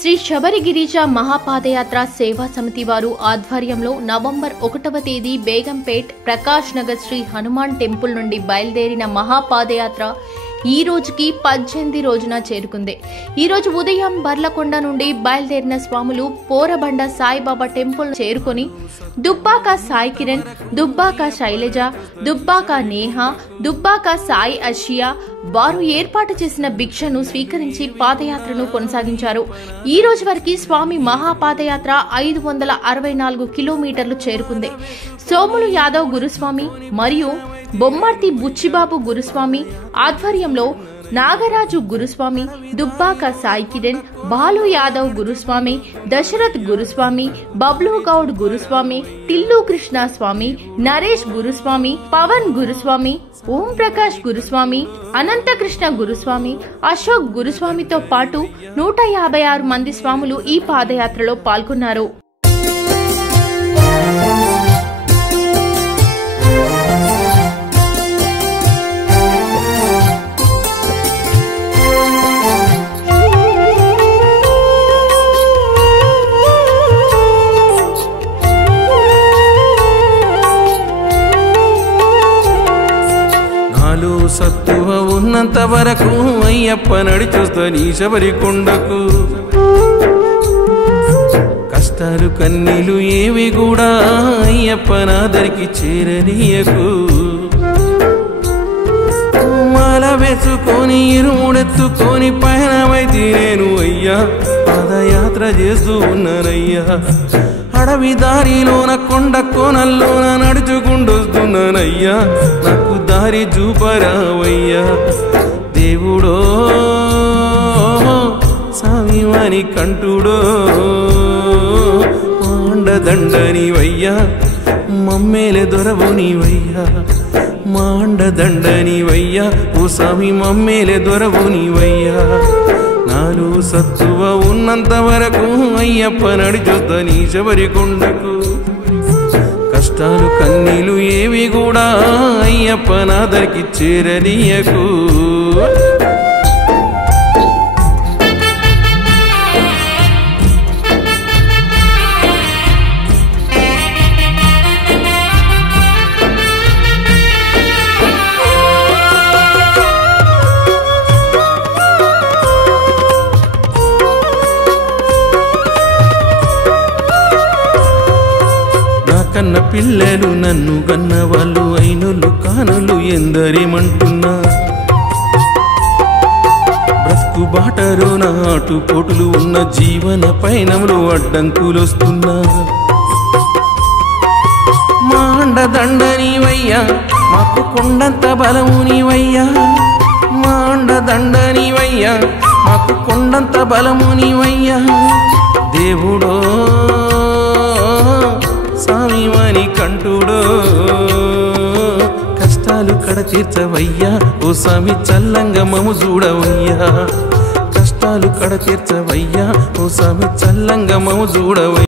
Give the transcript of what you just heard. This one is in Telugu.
శ్రీ శబరిగిరిజ మహాపాదయాత్ర సేవా సమితి వారు ఆధ్వర్యంలో నవంబర్ 1వ తేదీ బేగంపేట్ ప్రకాష్ నగర్ శ్రీ హనుమాన్ టెంపుల్ నుండి బయలుదేరిన మహాపాదయాత్ర ఈ రోజుకి 18 రోజున చేరుకుంది. ఈ రోజు ఉదయం బర్లకొండ నుండి బయలుదేరిన స్వాములు పోరబండ సాయిబాబా టెంపుల్ చేరుకొని దుబ్బాక సాయి కిరణ్, దుబ్బాక శైలజ, దుబ్బాక నేహ, దుబ్బాక సాయి అషియా వారు ఏర్పాటు చేసిన భిక్షను స్వీకరించి పాదయాత్రను కొనసాగించారు. ఈ రోజు వరకు స్వామి మహాపాదయాత్ర 564 కిలోమీటర్లు చేరుకుంది. సోములు యాదవ్ గురుస్వామి మరియు బొమ్మర్తి బుచ్చిబాబు గురుస్వామి ఆధ్వర్యంలో నాగరాజు గురుస్వామి, దుబ్బాక సాయి కిరణ్, బాలు యాదవ్ గురుస్వామి, దశరథ్ గురుస్వామి, బబ్లు గౌడ్ గురుస్వామి, టిల్లు కృష్ణ స్వామి, నరేష్ గురుస్వామి, పవన్ గురుస్వామి, ఓం ప్రకాష్ గురుస్వామి, అనంతకృష్ణ గురుస్వామి, అశోక్ గురుస్వామితో పాటు 156 మంది స్వాములు ఈ పాదయాత్రలో పాల్గొన్నారు. సత్తువ ఉన్నంత వరకు అయ్యప్ప నడిచొస్తని శబరికొండకు. కష్టాలు కన్నీలు ఏవి కూడా అయ్యప్ప నాదరికి చేరనీయకు. మాల వేసుకొని ఇరుముడెత్తుకొని పయనమైతే నేను అయ్యా పాదయాత్ర చేస్తూ ఉన్నానయ్యా. అడవి దారిలోన కొండ కోనల్లోన నడుచుకుంటొస్తున్నానయ్యా. నాకు దారి చూపరావయ్యా దేవుడో స్వామివాని కంటుడో. మాండదండనివయ్యా మమ్మేలే దొరవు నీవయ్యా. మాండదండనివయ్యా ఓ స్వామి మమ్మేలే దొరవు నీవయ్యా. నాలు సత్తువ ఉన్నంత వరకు అయ్యప్ప నడిచొస్తని శబరికొండకు. కష్టాలు కన్నీలు ఏవి కూడా అయ్యప్ప నాదరికి చేరనీయకు. కన్న పిల్లలు నన్ను కన్న వాళ్ళు అయినోళ్ళు కానులు ఎందరేమంటున్నా. బ్రతుకు బాటలో నాటు పోటులు ఉన్న జీవన పయనంలో అడ్డంకులొస్తున్నా. మాండదండనివయ్యా మాకు కొండంత బలము నీవయ్యా. మాండదండనివయ్యా మాకు కొండంత బలము నీవయ్యా. దేవుడో స్వామివాని కంటుడో కష్టాలు కడ తీర్చవయ్యా ఓ స్వామి చల్లంగా మము చూడవయ్యా. కష్టాలు కడ తీర్చవయ్యా ఓ స్వామి చల్లంగా మము చూడవయ్యా.